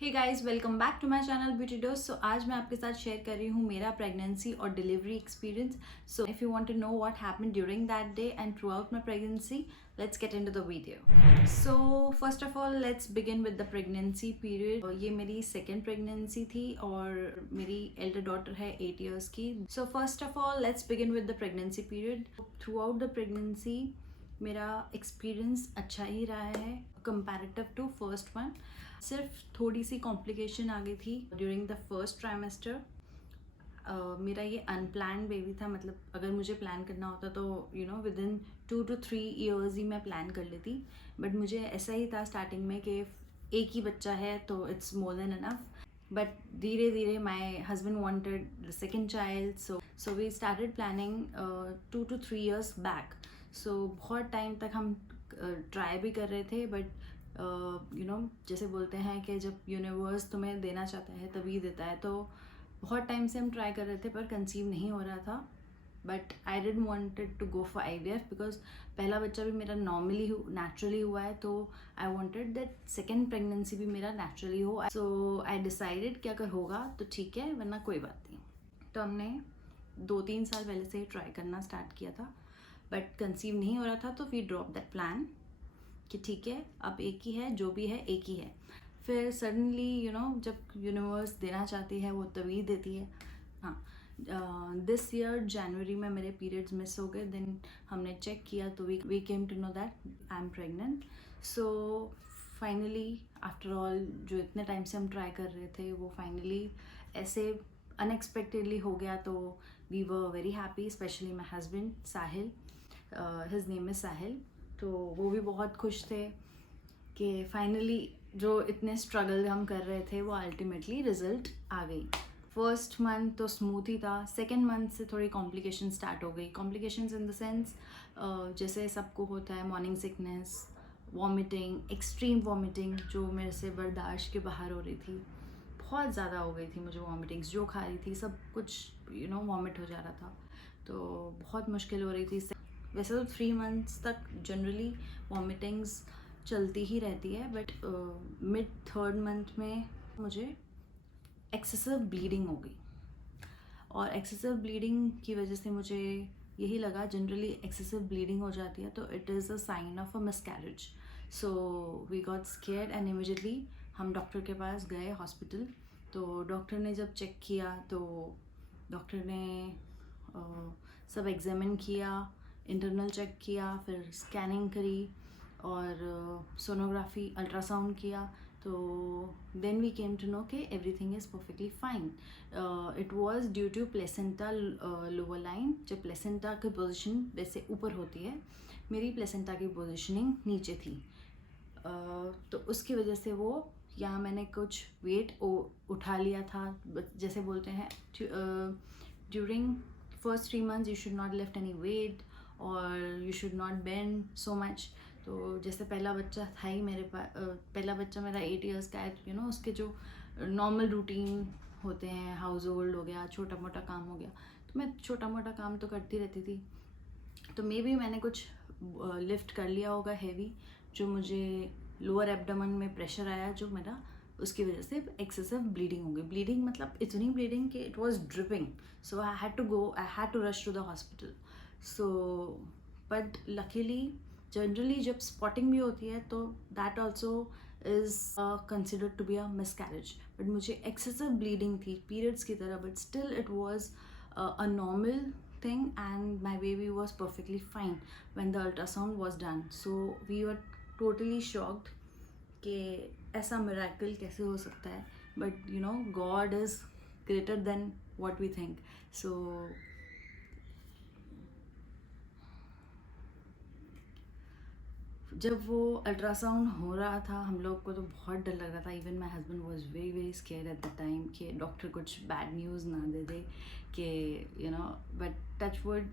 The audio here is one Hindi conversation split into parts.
Hey guys, welcome back to my channel beauty dose. So आज मैं आपके साथ शेयर कर रही हूँ मेरा प्रेगनेंसी और delivery experience. So if you want to know what happened during that day and throughout my pregnancy, let's get into the video. So first of all let's begin with the pregnancy period. ये मेरी सेकेंड प्रेगनेंसी थी और मेरी एल्डर डॉटर है 8 ईयर्स की। सो first of all let's begin with the pregnancy period. Through out the pregnancy मेरा एक्सपीरियंस अच्छा ही रहा है कंपैरेटिव टू फर्स्ट वन। सिर्फ थोड़ी सी कॉम्प्लिकेशन आ गई थी ड्यूरिंग द फर्स्ट ट्राइमेस्टर। मेरा ये अनप्लान्ड बेबी था, मतलब अगर मुझे प्लान करना होता तो with in 2 to 3 years he मैं प्लान कर लेती। बट मुझे ऐसा ही था स्टार्टिंग में कि एक ही बच्चा है तो it's more than enough. But धीरे धीरे my husband wanted the second child, so we started planning 2 to 3 years back. So बहुत टाइम तक हम ट्राई भी कर रहे थे, बट जैसे बोलते हैं कि जब यूनिवर्स तुम्हें देना चाहता है तभी देता है। तो बहुत टाइम से हम ट्राई कर रहे थे पर कंसीव नहीं हो रहा था। But I didn't wanted to go for IVF because पहला बच्चा भी मेरा नॉर्मली नेचुरली हुआ है, तो I wanted that second pregnancy भी मेरा नेचुरली हो। सो आई डिसाइडेड कि अगर होगा तो ठीक है, वरना कोई बात नहीं। तो हमने 2-3 साल पहले से ही ट्राई करना स्टार्ट किया था, बट कंसीव नहीं हो रहा था, तो वी ड्रॉप दैट प्लान कि ठीक है अब एक ही है, जो भी है एक ही है। फिर सडनली जब यूनिवर्स देना चाहती है वो तभी देती है। हाँ, दिस ईयर जनवरी में मेरे पीरियड्स मिस हो गए। देन हमने चेक किया तो we came to know that I am pregnant. So finally after all जो इतने टाइम से हम ट्राई कर रहे थे वो फाइनली ऐसे अनएक्सपेक्टेडली हो गया। तो we were very happy, specially my husband Sahil, his name is Sahil. तो वो भी बहुत खुश थे कि फाइनली जो इतने स्ट्रगल हम कर रहे थे वो अल्टीमेटली रिजल्ट आ गई। फर्स्ट मंथ तो स्मूथ ही था, सेकेंड मंथ से थोड़ी कॉम्प्लिकेशन स्टार्ट हो गई। कॉम्प्लिकेशंस इन द सेंस जैसे सबको होता है morning sickness, vomiting, extreme vomiting जो मेरे से बर्दाश्त के बाहर हो रही थी। बहुत ज़्यादा हो गई थी मुझे वॉमिटिंग्स, जो खा रही थी सब कुछ वॉमिट हो जा रहा था, तो बहुत मुश्किल हो रही थी। वैसे तो 3 मंथ्स तक जनरली वॉमिटिंग्स चलती ही रहती है, बट मिड थर्ड मंथ में मुझे एक्सेसिव ब्लीडिंग हो गई। और एक्सेसिव ब्लीडिंग की वजह से मुझे यही लगा, जनरली एक्सेसिव ब्लीडिंग हो जाती है तो it is a sign of a miscarriage. So we got scared and immediately हम डॉक्टर के पास गए हॉस्पिटल। तो डॉक्टर ने जब चेक किया तो डॉक्टर ने सब एग्जामिन किया, इंटरनल चेक किया, फिर स्कैनिंग करी और सोनोग्राफी, अल्ट्रासाउंड किया। तो then we came to know कि everything is perfectly fine. It was due to placenta lower line. जब प्लेसेंटा की पोजीशन वैसे ऊपर होती है, मेरी प्लेसेंटा की पोजीशनिंग नीचे थी। तो उसकी वजह से वो, या मैंने कुछ वेट उठा लिया था। जैसे बोलते हैं during first 3 months you should not lift any weight और you should not bend so much. तो जैसे पहला बच्चा था ही मेरे पास, पहला बच्चा मेरा 8 ईयर्स का है, तो उसके जो नॉर्मल रूटीन होते हैं, हाउस होल्ड हो गया, छोटा मोटा काम हो गया, तो मैं छोटा मोटा काम तो करती रहती थी। तो मे बी मैंने कुछ लिफ्ट कर लिया होगा हैवी, जो मुझे लोअर एब्डोमेन में प्रेशर आया जो मेरा, उसकी वजह से एक्सेसिव ब्लीडिंग हो गई। ब्लीडिंग मतलब इतनी ब्लीडिंग कि it was dripping. So I had to rush to the hospital. So but luckily generally जब स्पॉटिंग भी होती है तो that also is considered to be a miscarriage. But मुझे एक्सेसिव ब्लीडिंग थी पीरियड्स की तरह, but still it was a normal thing and my baby was perfectly fine when the ultrasound was done. So we were totally shocked कि ऐसा miracle कैसे हो सकता है, but God is greater than what we think. So जब वो अल्ट्रासाउंड हो रहा था हम लोग को तो बहुत डर लग रहा था। Even my husband was very very scared at the time कि डॉक्टर कुछ बैड न्यूज़ ना दे दे कि but touch wood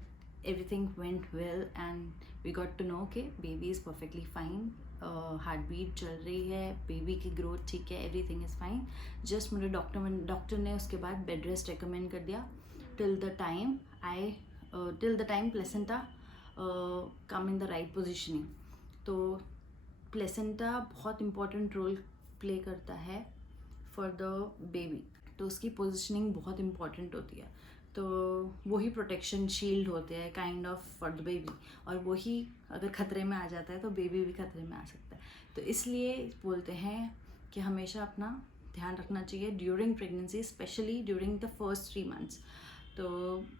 everything went well and we got to know कि baby is perfectly fine. Heart beat चल रही है, बेबी की ग्रोथ ठीक है, एवरीथिंग इज़ फाइन। जस्ट मुझे डॉक्टर ने उसके बाद बेड रेस्ट रिकमेंड कर दिया till the time placenta come in the right positioning. तो प्लेसेंटा बहुत इम्पॉर्टेंट रोल प्ले करता है फॉर द बेबी, तो उसकी पोजिशनिंग बहुत इंपॉर्टेंट होती है। तो वही प्रोटेक्शन शील्ड होते हैं kind of for the baby, और वही अगर खतरे में आ जाता है तो बेबी भी खतरे में आ सकता है। तो इसलिए बोलते हैं कि हमेशा अपना ध्यान रखना चाहिए during pregnancy, specially during the first 3 months. तो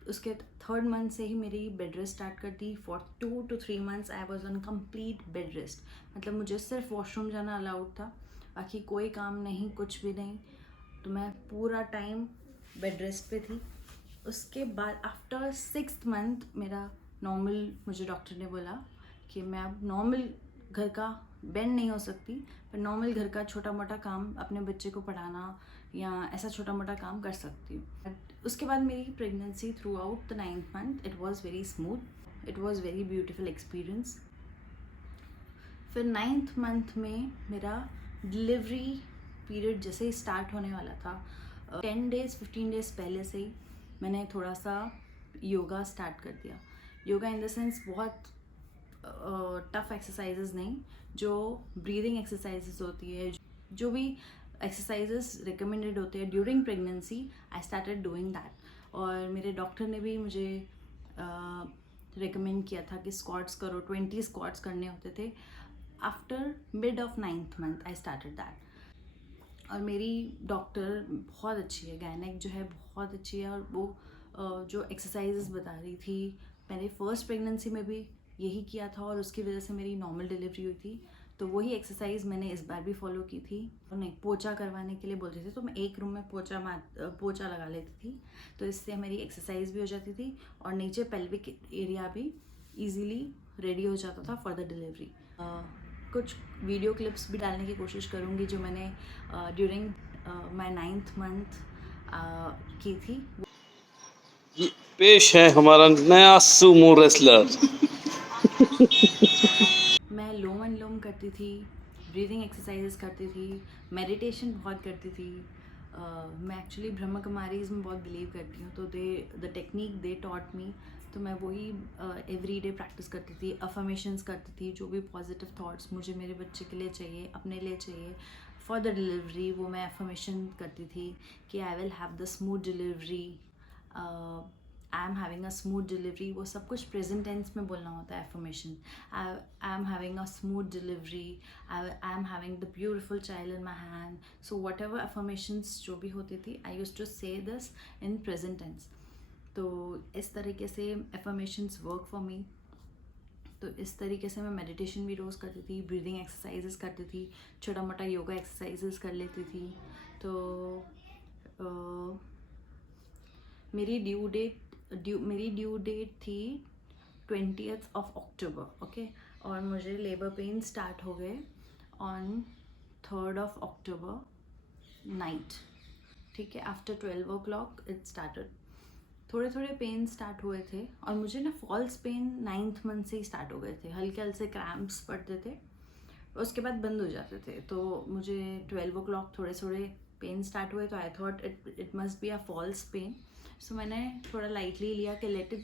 उसके 3rd मंथ से ही मेरी बेड रेस्ट स्टार्ट कर दी। For 2 to 3 months I was on complete bed rest. मतलब मुझे सिर्फ वॉशरूम जाना अलाउड था, बाकी कोई काम नहीं, कुछ भी नहीं। तो मैं पूरा टाइम बेड रेस्ट पे थी। उसके बाद आफ्टर 6th मंथ मेरा नॉर्मल, मुझे डॉक्टर ने बोला कि मैं अब नॉर्मल घर का बेंड नहीं हो सकती, पर नॉर्मल घर का छोटा मोटा काम, अपने बच्चे को पढ़ाना या ऐसा छोटा मोटा काम कर सकती हूँ। उसके बाद मेरी pregnancy through out the 9th month it was very smooth, it was very beautiful experience. फिर 9th मंथ में मेरा डिलीवरी पीरियड जैसे ही स्टार्ट होने वाला था, 10 डेज़ 15 डेज़ पहले से ही मैंने थोड़ा सा योगा स्टार्ट कर दिया। योगा इन द सेंस बहुत टफ एक्सरसाइजेस नहीं, जो ब्रीदिंग एक्सरसाइजेस होती है, जो भी एक्सरसाइजेस रिकमेंडेड होते हैं during pregnancy, I started doing that. और मेरे डॉक्टर ने भी मुझे रिकमेंड किया था कि स्क्वाट्स करो, 20 स्क्वाट्स करने होते थे। After mid of 9th month I started that. और मेरी डॉक्टर बहुत अच्छी है, गायनेक जो है बहुत अच्छी है, और वो जो एक्सरसाइजेस बता रही थी, मैंने फर्स्ट प्रेगनेंसी में भी यही किया था और उसकी वजह से मेरी नॉर्मल डिलीवरी हुई थी। तो वही एक्सरसाइज मैंने इस बार भी फॉलो की थी। और नहीं, पोछा करवाने के लिए बोलते थे, तो मैं एक रूम में पोछा लगा लेती थी, तो इससे मेरी एक्सरसाइज भी हो जाती थी और नीचे पेल्विक एरिया भी इजीली रेडी हो जाता था फॉर द डिलीवरी। कुछ वीडियो क्लिप्स भी डालने की कोशिश करूँगी जो मैंने ड्यूरिंग माय 9th मंथ की थी। ये पेश है हमारा नया सूमो रेसलर। मैं लोम अनुलोम करती थी, ब्रीदिंग एक्सरसाइजेस करती थी, मेडिटेशन बहुत करती थी। मैं एक्चुअली ब्रह्म कुमारीज में बहुत बिलीव करती हूँ, तो the technique they taught me, तो मैं वही एवरी डे प्रैक्टिस करती थी। अफर्मेशंस करती थी, जो भी पॉजिटिव थॉट्स मुझे मेरे बच्चे के लिए चाहिए, अपने लिए चाहिए फॉर द डिलीवरी, वो मैं अफर्मेशन करती थी कि I will have the smooth delivery, I am having a smooth delivery. वो सब कुछ प्रेजेंट टेंस में बोलना होता है affirmation. I am having a smooth delivery, I am having the beautiful child in my hand. So what ever affirmations जो भी होती थी, आई यूज टू से दिस इन प्रेजेंट टेंस। तो इस तरीके से एफर्मेशंस वर्क फॉर मी। तो इस तरीके से मैं मेडिटेशन भी रोज़ करती थी, ब्रीदिंग एक्सरसाइजेस करती थी, छोटा मोटा योगा एक्सरसाइजेस कर लेती थी। तो मेरी ड्यू डेट थी 20th of October, ओके। और मुझे लेबर पेन स्टार्ट हो गए on 3rd of October night, ठीक है। After 12 o'clock it started. थोड़े थोड़े पेन स्टार्ट हुए थे, और मुझे ना फॉल्स पेन 9th मंथ से ही स्टार्ट हो गए थे। हल्के हल्के क्रैम्प्स पड़ते थे, उसके बाद बंद हो जाते थे। तो मुझे 12 o'clock थोड़े थोड़े पेन स्टार्ट हुए, तो I thought it must be a false pain. So मैंने थोड़ा लाइटली लिया कि लेट इट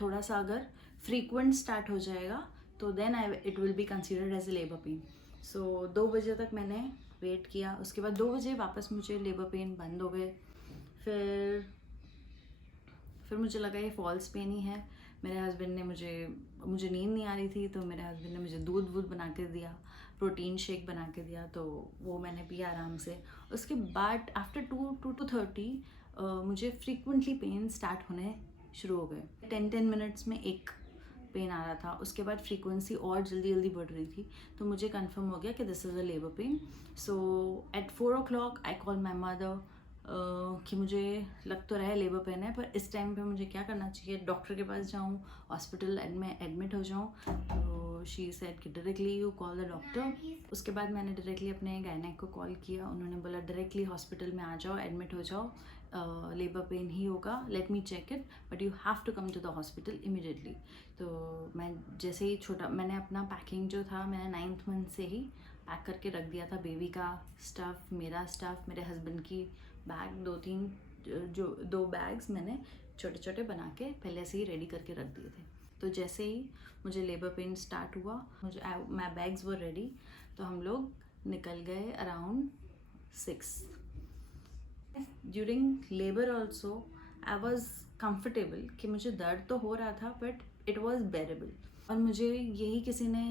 थोड़ा सा अगर फ्रीक्वेंट स्टार्ट हो जाएगा तो then it will be considered as a labour pain. So 2 बजे तक मैंने वेट किया। उसके बाद 2 बजे वापस मुझे लेबर पेन बंद हो गए। फिर मुझे लगा ये फॉल्स पेन ही है। मेरे हस्बैंड ने मुझे नींद नहीं आ रही थी, तो मेरे हस्बैंड ने मुझे दूध बना के दिया, प्रोटीन शेक बना के दिया, तो वो मैंने पिया आराम से। उसके बाद आफ्टर 2 to 2:30 मुझे फ्रीक्वेंटली पेन स्टार्ट होने शुरू हो गए। 10 मिनट्स में एक पेन आ रहा था। उसके बाद फ्रीक्वेंसी और जल्दी बढ़ रही थी, तो मुझे कंफर्म हो गया कि this is a labour pain. So at 4 o'clock I call my mother कि मुझे लग तो रहा है लेबर पेन है, पर इस टाइम पे मुझे क्या करना चाहिए, डॉक्टर के पास जाऊँ, हॉस्पिटल में एडमिट हो जाऊँ। तो शी सेड कि directly you call the doctor. उसके बाद मैंने डायरेक्टली अपने गायनेक को कॉल किया। उन्होंने बोला डायरेक्टली हॉस्पिटल में आ जाओ, एडमिट हो जाओ, लेबर पेन ही होगा, let me check it, but you have to come to the hospital immediately. तो मैं जैसे ही मैंने अपना पैकिंग जो था, मैंने 9th मंथ से ही पैक करके रख दिया था। बेबी का स्टफ़, मेरा स्टफ़, मेरे हस्बैंड की बैग, 2 बैग्स मैंने छोटे छोटे बना के पहले से ही रेडी करके रख दिए थे। तो जैसे ही मुझे लेबर पेन स्टार्ट हुआ, माई बैग्स वर रेडी, तो हम लोग निकल गए around 6. During labour also I was comfortable कि मुझे दर्द तो हो रहा था बट इट वॉज बेरेबल. और मुझे यही किसी ने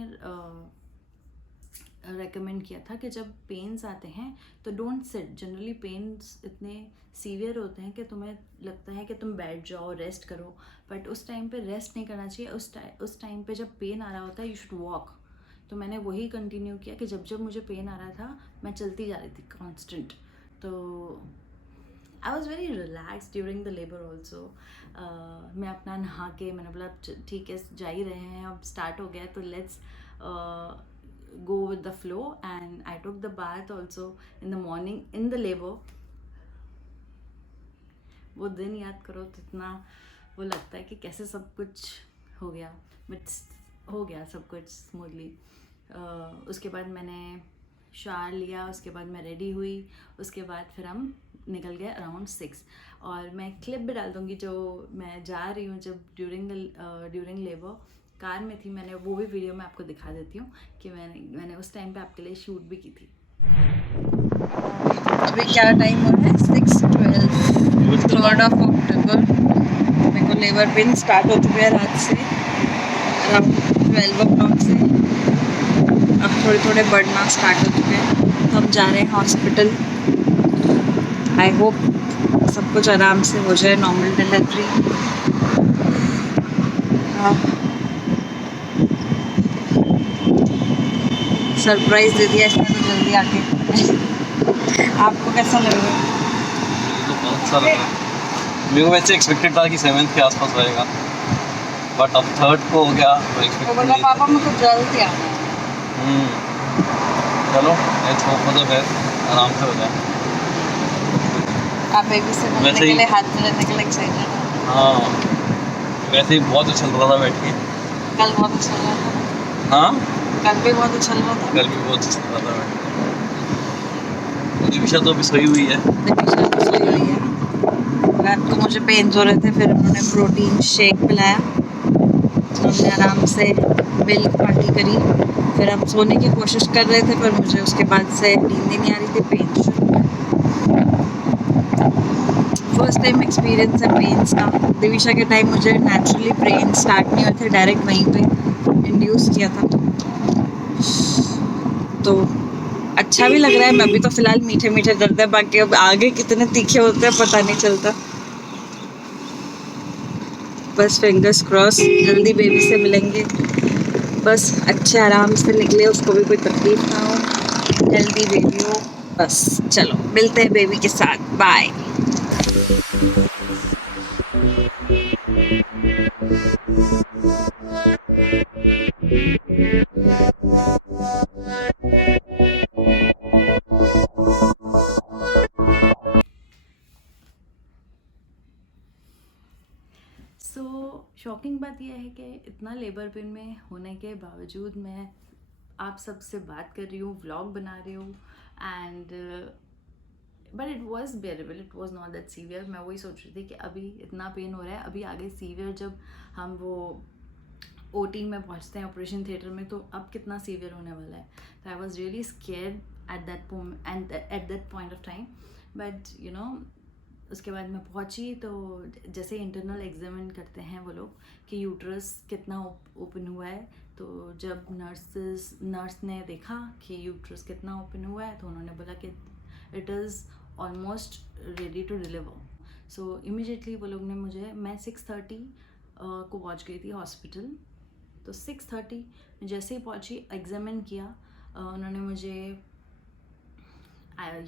रेकमेंड किया था कि जब पेन्स आते हैं तो डोंट सिट. जनरली पेन्स इतने सीवियर होते हैं कि तुम्हें लगता है कि तुम बैठ जाओ, रेस्ट करो, बट उस टाइम पे रेस्ट नहीं करना चाहिए. उस टाइम पे जब पेन आ रहा होता है यू शुड वॉक. तो मैंने वही कंटिन्यू किया कि जब जब मुझे पेन आ रहा था मैं चलती जा रही थी कॉन्स्टेंट. तो I was very relax during the labour also. मैं अपना नहा के मैंने बोला ठीक है जा ही रहे हैं, अब स्टार्ट हो गया तो let's go with the flow. And I took the bath also in the morning in the labor. वो दिन याद करो तो इतना वो लगता है कि कैसे सब कुछ हो गया, बट हो गया सब कुछ स्मूथली. उसके बाद मैंने शावर लिया, उसके बाद मैं रेडी हुई, उसके बाद फिर हम निकल गए अराउंड 6. और मैं क्लिप भी डाल दूँगी जो मैं जा रही हूँ जब ड्यूरिंग लेबर कार में थी. मैंने वो भी वीडियो में आपको दिखा देती हूँ कि मैंने उस टाइम पे आपके लिए शूट भी की थी. अभी क्या टाइम हो रहा है? 6:12, 3rd of October. मेरे को लेबर पेन स्टार्ट हो चुके हैं रात से अराउंड 12 o'clock से. अब थोड़े थोड़े बढ़ना स्टार्ट हो चुके हैं. तो हम जा रहे हैं हॉस्पिटल. आई होप सब कुछ आराम से हो जाए, नॉर्मल डिलीवरी. सरप्राइज दे दिया इसने तो जल्दी आके. आपको कैसा लग रहा है? तो बहुत अच्छा लग रहा है. मेरे को वैसे एक्सपेक्टेड था कि 7th के आसपास रहेगा, बट अब 3rd को हो गया तो तो एक्सपेक्टेड बोला नहीं पापा था. मेरे को जल्दी आना है. चलो let's hope for the best, आराम से हो जाए. आप बेबी से मिलने वैसे के ही- लिए, हाथ मिलाने के लिए एक्साइटेड हैं? हाँ वैसे ही बहुत अच्छा चल रहा था बैठ के. कल बहुत अच्छा चल रहा था. हाँ कल भी बहुत अच्छा चल रहा था. कल भी बहुत अच्छा चल रहा था बैठ के. दिविशा तो अभी सोई हुई है. दिविशा तो सोई हुई है. रात को मुझे पेन्स हो रहे थे, फिर उन्होंने प्रोटीन शेक पिलाया. हमने आराम से मिल्क पार्टी करी. फिर हम सोने की कोशिश कर रहे थे पर मुझे उसके बाद से नींद ही नहीं आ रही थी. पेन शुरू हुए. फर्स्ट टाइम एक्सपीरियंस है पेन्स का. दिविशा के टाइम मुझे नेचुरली पेन स्टार्ट नहीं हुए थे, डायरेक्ट वहीं पे इंड्यूस किया था. तो अच्छा भी लग रहा है. मैं भी तो फिलहाल मीठे मीठे दर्द है, बाकी अब आगे कितने तीखे होते हैं पता नहीं चलता. बस फिंगर्स क्रॉस, जल्दी बेबी से मिलेंगे. बस अच्छे आराम से निकले, उसको भी कोई तकलीफ ना हो, हेल्दी बेबी हो. बस चलो मिलते हैं बेबी के साथ. बाय. सो शॉकिंग बात यह है कि इतना लेबर पेन में होने के बावजूद मैं आप सबसे बात कर रही हूँ, व्लॉग बना रही हूँ. And but it was बेरेबल, it was not that severe. मैं वही सोच रही थी कि अभी इतना पेन हो रहा है, अभी आगे सीवियर जब हम वो OT में पहुँचते हैं, ऑपरेशन थिएटर में, तो अब कितना सीवियर होने वाला है. तो I was really scared at that point of time. But you know उसके बाद मैं पहुंची तो जैसे इंटरनल एग्जामिन करते हैं वो लोग कि यूट्रस कितना ओपन हुआ है. तो जब नर्स ने देखा कि यूट्रस कितना ओपन हुआ है तो उन्होंने बोला कि it is almost ready to deliver. So immediately वो लोग ने मैं 6:30 को पहुंच गई थी हॉस्पिटल. तो 6:30 जैसे ही पहुंची, एग्जामिन किया, उन्होंने मुझे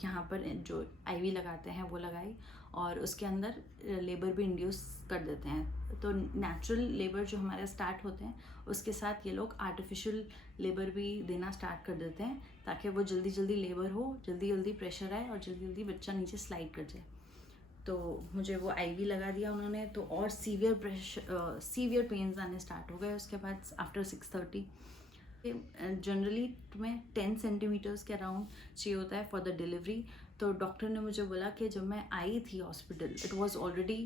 यहाँ पर जो IV लगाते हैं वो लगाई और उसके अंदर लेबर भी इंड्यूस कर देते हैं. तो नेचुरल लेबर जो हमारे स्टार्ट होते हैं उसके साथ ये लोग आर्टिफिशियल लेबर भी देना स्टार्ट कर देते हैं ताकि वो जल्दी जल्दी लेबर हो, जल्दी जल्दी प्रेशर आए और जल्दी जल्दी बच्चा नीचे स्लाइड कर जाए. तो मुझे वो IV लगा दिया उन्होंने. तो और सीवियर पेन्स आने स्टार्ट हो गए उसके बाद आफ्टर 6:30. जनरली तुम्हें 10 सेंटीमीटर्स के अराउंड चाहिए होता है फॉर द डिलीवरी. तो डॉक्टर ने मुझे बोला कि जब मैं आई थी hospital it was already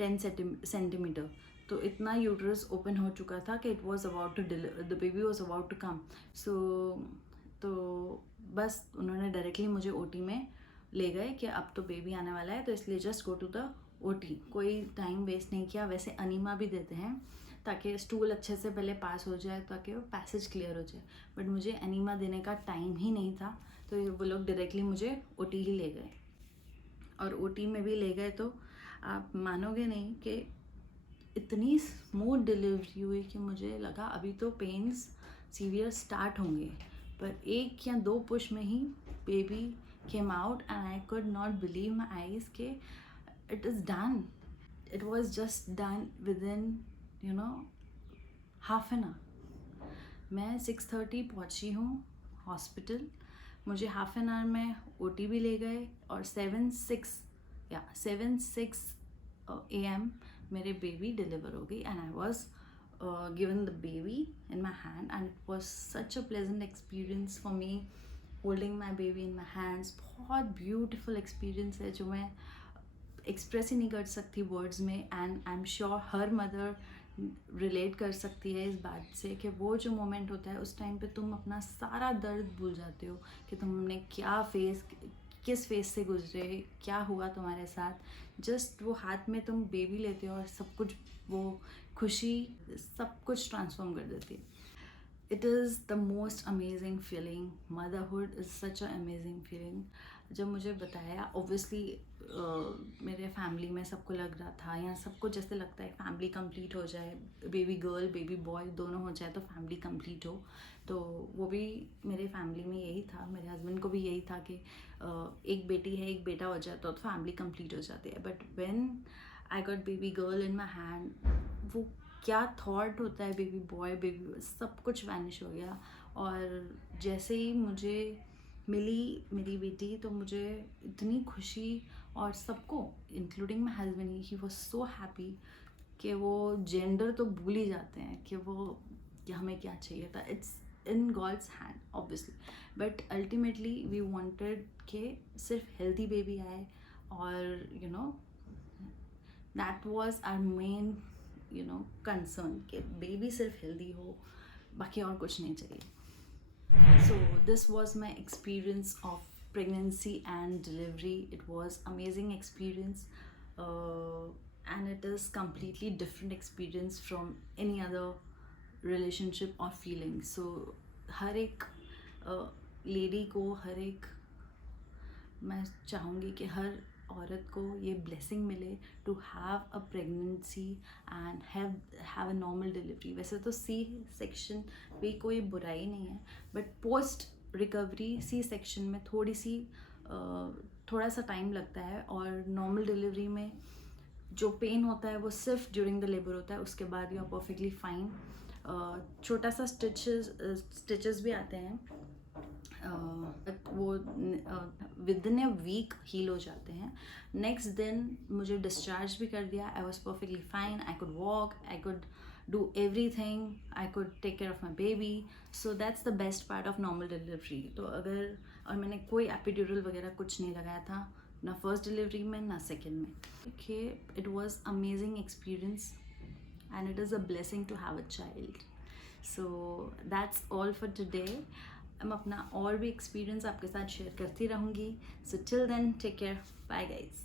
10 centimetre. तो इतना यूट्रस ओपन हो चुका था कि it was about to the baby was about to come. So तो बस उन्होंने डायरेक्टली मुझे OT में ले गए कि अब तो बेबी आने वाला है, तो इसलिए just go to the OT. कोई टाइम वेस्ट नहीं किया। वैसे अनीमा भी देते हैं ताकि स्टूल अच्छे से पहले पास हो जाए, ताकि वो पैसेज क्लियर हो जाए, बट मुझे अनीमा देने का टाइम ही नहीं था, तो वो लोग डायरेक्टली मुझे ओटी ही ले गए। और ओटी में भी ले गए तो आप मानोगे नहीं कि इतनी स्मूथ डिलीवरी हुई कि मुझे लगा अभी तो पेन्स सीवियर स्टार्ट होंगे, पर 1 या 2 पुश में ही baby came out and I could not believe my eyes के it is done. It was just done within half an hour. मैं 6:30 पहुंची हूँ हॉस्पिटल, मुझे हाफ एन आवर में ओटी भी ले गए, और 7:06 AM मेरे बेबी डिलीवर हो गई, and I was given the baby in my hand, and it was such a pleasant experience for me holding my baby in my hands. बहुत ब्यूटिफुल एक्सपीरियंस है जो मैं एक्सप्रेस ही नहीं कर सकती वर्ड्स में, and I am sure her mother relate कर सकती है इस बात से कि वो जो मोमेंट होता है उस टाइम पे तुम अपना सारा दर्द भूल जाते हो कि तुमने किस फेस से गुजरे, क्या हुआ तुम्हारे साथ। जस्ट वो हाथ में तुम बेबी लेते हो और सब कुछ, वो खुशी सब कुछ ट्रांसफॉर्म कर देती है। It is the most amazing feeling. Motherhood is such a amazing feeling. जब मुझे बताया, ऑब्वियसली मेरे फैमिली में सबको लग रहा था, या सबको जैसे लगता है फैमिली कंप्लीट हो जाए, बेबी गर्ल बेबी बॉय दोनों हो जाए तो फैमिली कंप्लीट हो, तो वो भी मेरे फैमिली में यही था, मेरे हस्बैंड को भी यही था कि एक बेटी है एक बेटा हो जाए तो फैमिली कंप्लीट हो जाती है। But when I got baby girl in my hand, वो क्या थॉट होता है बेबी बॉय बेबी, सब कुछ वैनिश हो गया। और जैसे ही मुझे मिली मेरी बेटी तो मुझे इतनी खुशी, और सबको including my husband, he was so happy कि वो जेंडर तो भूल ही जाते हैं कि हमें क्या चाहिए था। It's in God's hand obviously, but ultimately we wanted कि सिर्फ हेल्दी बेबी आए, और that was our main concern कि बेबी सिर्फ हेल्दी हो, बाकी और कुछ नहीं चाहिए। So this was my experience of pregnancy and delivery. It was amazing experience, and it is completely different experience from any other relationship or feeling. So हर एक लेडी को, मैं चाहूँगी कि हर औरत को ये ब्लेसिंग मिले to have a pregnancy and have a normal delivery. वैसे तो सी सेक्शन भी कोई बुराई नहीं है, but post recovery C section में थोड़ा सा टाइम लगता है, और नॉर्मल डिलीवरी में जो पेन होता है वो सिर्फ ड्यूरिंग द लेबर होता है, उसके बाद यू आर परफेक्टली फाइन। छोटा सा स्टिचेस भी आते हैं, वो within a week heal हो जाते हैं। नेक्स्ट दिन मुझे डिस्चार्ज भी कर दिया। I was perfectly fine, I could walk, I could do everything, I could take care of my baby. So that's the best part of normal delivery. तो और मैंने कोई एपिड्यूरल वगैरह कुछ नहीं लगाया था, ना फर्स्ट डिलीवरी में ना सेकेंड में। Okay, it was amazing experience and it is a blessing to have a child. So that's all for today. मैं अपना और भी एक्सपीरियंस आपके साथ शेयर करती रहूँगी. So till then, take care. Bye guys.